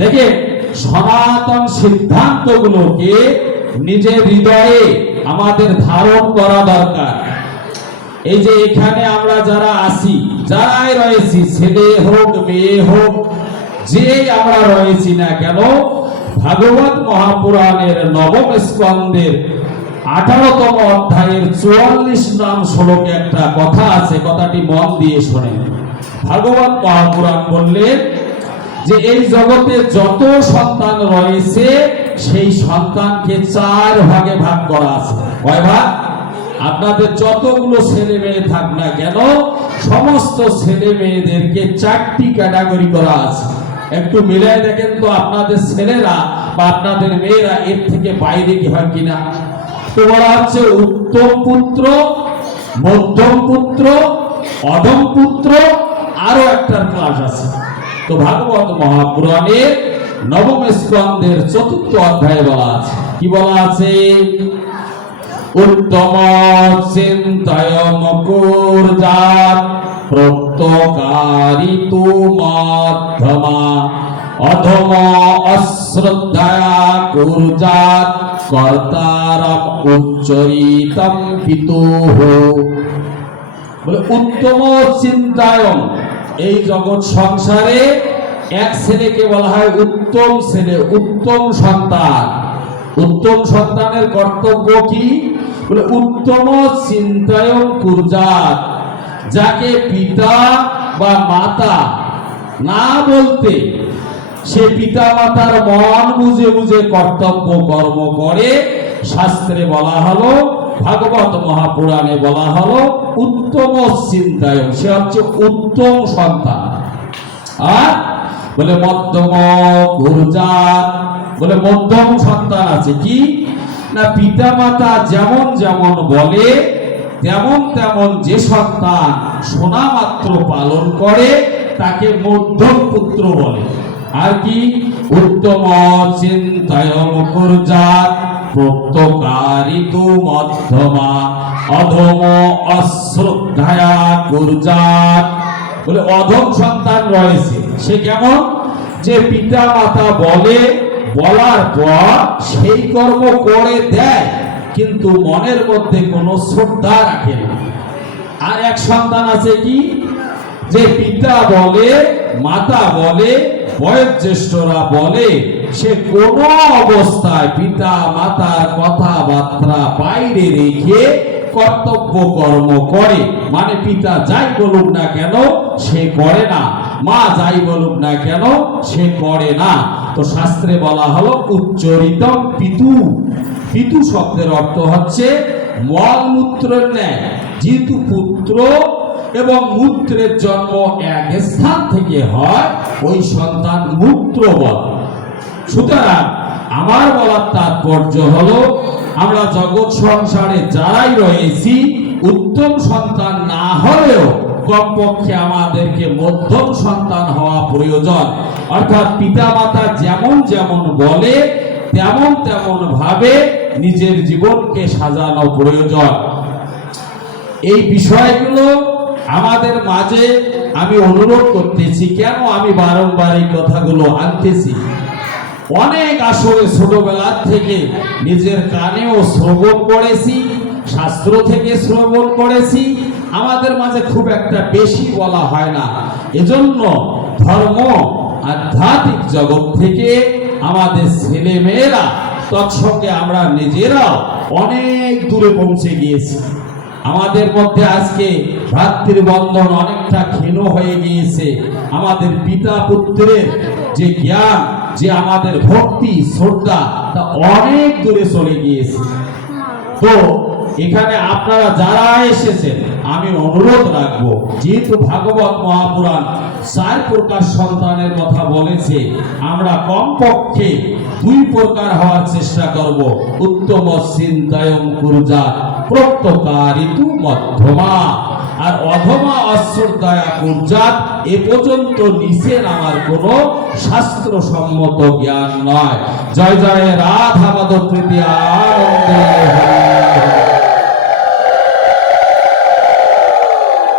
দেখে সনাতন সিদ্ধান্তগুলোকে নিজের হৃদয়ে আমাদের ধারণ করা দরকার। এই যে এখানে আমরা যারা আছি, যারাই রয়েছি, ছেলে হোক, মেয়ে হোক, যে আমরা রয়েছি না কেন, ভাগবত মহাপুরাণের নবম স্কন্দের আঠারোতম অধ্যায়ের চুয়াল্লিশ নাম শ্লোকে একটা কথা আছে, কথাটি মন দিয়ে শোনেন। ভাগবত মহাপুরাণ বললেন যে এই জগতে যত সন্তান রয়েছে, সেই সন্তানকে চার ভাগে ভাগ করা আছে। কয় ভাগ? আপনাদের যতগুলো ছেলে মেয়ে থাক না কেন, সমস্ত ছেলে মেয়েদেরকে চারটি ক্যাটাগরি করা আছে। একটু মিলাই দেখেন তো আপনাদের ছেলেরা বা আপনাদের মেয়েরা এর থেকে বাইরে কি হয় কিনা? তো বলা হচ্ছে উত্তম পুত্র, মধ্যম পুত্র, অধম পুত্র আরও একটা ক্লাস আছে। তো ভাগবত মহাপুরাণের নবম স্কন্ধের চতুর্থ অধ্যায়ে বলা আছে। কি বলা আছে? উত্তম চিন্তায় মকুর জাত প্রত্যকারী তু মধ্যমা অধম অশ্রদ্ধায়া কুর্জাত কর্তারম উচ্চরিতম বলে উত্তম চিন্তায়ন এই জগৎ সংসারে এক ছেলেকে বলা হয় উত্তম ছেলে, উত্তম সন্তান। উত্তম সন্তানের কর্তব্য কি? বলে, উত্তম চিন্তায়ন কুরজাত যাকে পিতা বা মাতা না বলতে সে পিতা মাতার মন বুঝে বুঝে কর্তব্য কর্ম করে। শাস্ত্রে বলা হলো ভাগবত মহাপুরাণে বলা হলো, উত্তম চিন্তায়ন সে হচ্ছে উত্তম সন্তান। আর? বলে, মধ্যম গুরুজাত। বলে, মধ্যম সন্তান আছে কি? না পিতা মাতা যেমন যেমন বলে, তেমন তেমন যে সন্তান শোনা মাত্র পালন করে, তাকে মধ্যম পুত্র বলে। আর কি? উত্তম চিন্তায় মুকুরজাত প্রত্যকারিত মধ্যমা অধম অশ্রদ্ধায়া কুরজাত বলে অধম সন্তান রয়েছে, সে কেমন? যে পিতা মাতা বলে, বলার পর সেই কর্ম করে দেয়, কিন্তু মনের মধ্যে কোনো শ্রদ্ধা রাখে না। আর এক সন্তান আছে কি? যে পিতা বলে, মাতা বলে বয়োজ্যেষ্ঠরা বলে, সে কোনো অবস্থায় পিতা মাতার কথাবার্তা বাইরে রেখে কর্তব্য কর্ম করে। মানে পিতা যাই বলুক না কেন, সে করে না। মা যাই বলুক না কেন, সে করে না। তো শাস্ত্রে বলা হলো উচ্চরিত পিতু। পিতু শব্দের অর্থ হচ্ছে মলমূত্রের ন্যায় যেহেতু পুত্র এবং মূত্রের জন্ম এক স্থান থেকে হয় ওই সন্তান মূত্র বল সুতরাং আমার বলার তাৎপর্য হলো, আমরা জগৎ সংসারে যারাই রয়েছি, উত্তম সন্তান না হলেও কমপক্ষে আমাদেরকে মধ্যম সন্তান হওয়া প্রয়োজন। অর্থাৎ পিতা মাতা যেমন যেমন বলে, তেমন তেমন ভাবে নিজের জীবনকে সাজানো প্রয়োজন। এই বিষয়গুলো আমাদের মাঝে আমি অনুরোধ করতেছি, কেন আমি বারংবার এই কথাগুলো আনতেছি? অনেক আসলে ছোটবেলার থেকে নিজের কানেও শ্রবণ করেছি, শাস্ত্র থেকে শ্রবণ করেছি, আমাদের মাঝে খুব একটা বেশি বলা হয় না। এজন্য ধর্ম, আধ্যাত্মিক জগৎ থেকে আমাদের ছেলে মেয়েরা তৎসঙ্গে আমরা নিজেরাও অনেক দূরে পৌঁছে গিয়েছি। আমাদের মধ্যে আজকে ভ্রাতৃবন্ধন অনেকটা ক্ষীণ হয়ে গিয়েছে। আমাদের পিতা পুত্রের যে জ্ঞান, যে আমাদের ভক্তি, শ্রদ্ধা, তা অনেক দূরে চলে গিয়েছে। তো এখানে আপনারা যারা এসেছেন, আমি অনুরোধ রাখব, যেহেতু ভাগবত মহাপুরাণ চার প্রকার সন্তানের কথা বলেছে, আমরা কমপক্ষে দুই প্রকার হওয়ার চেষ্টা করব উত্তম চিন্তায়ম কুরজাত, প্রত্যকারিতু মধ্যমা, আর অধমা অশ্রদ্ধায়া কুরজাত, এ পর্যন্ত নিচে নামার কোনো শাস্ত্রসম্মত জ্ঞান নয় জয় জয় রাধা মাধব প্রীতি আনন্দে।